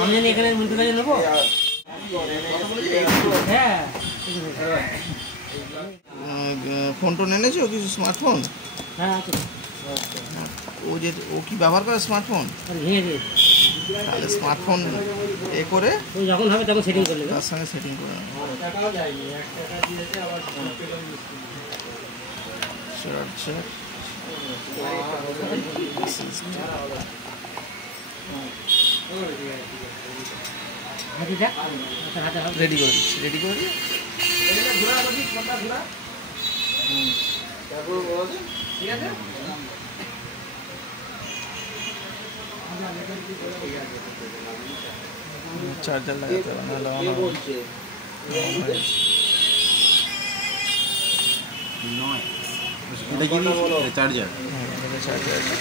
আমি জানি এখানে মন্ত্রী কাজে নেবো। হ্যাঁ ফোন টোন এনেছো কিছু স্মার্টফোন? হ্যাঁ আছে। ও কি ব্যবহার করে স্মার্টফোন? তাহলে স্মার্টফোন করে যখন হবে তখন সেটিং করে নেবে, তার সঙ্গে সেটিং করে নেবে। রেডি করে দিচ্ছি, রেডি করে দিই। চার্জার লাগাতে হবে না, লাগানো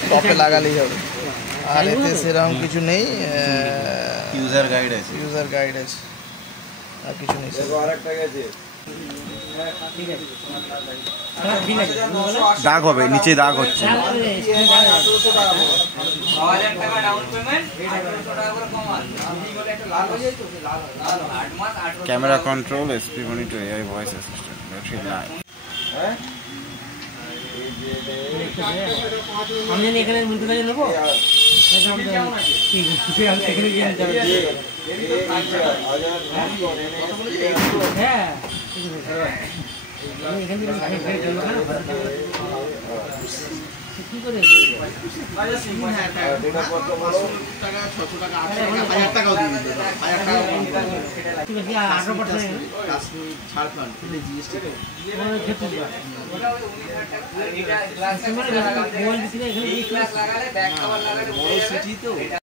টপে লাগালেই হবে। আর এতে সেরকম কিছু নেই, ইউজার গাইড আছে, আর কিছু নেই। দাগ হবে, নিচে দাগ হচ্ছে। Camera control, SP monitor, AI voice assistant, battery life. আমি জানি এখানে মন্ত্রী কাজে নেবো। হ্যাঁ কি করে ছাড়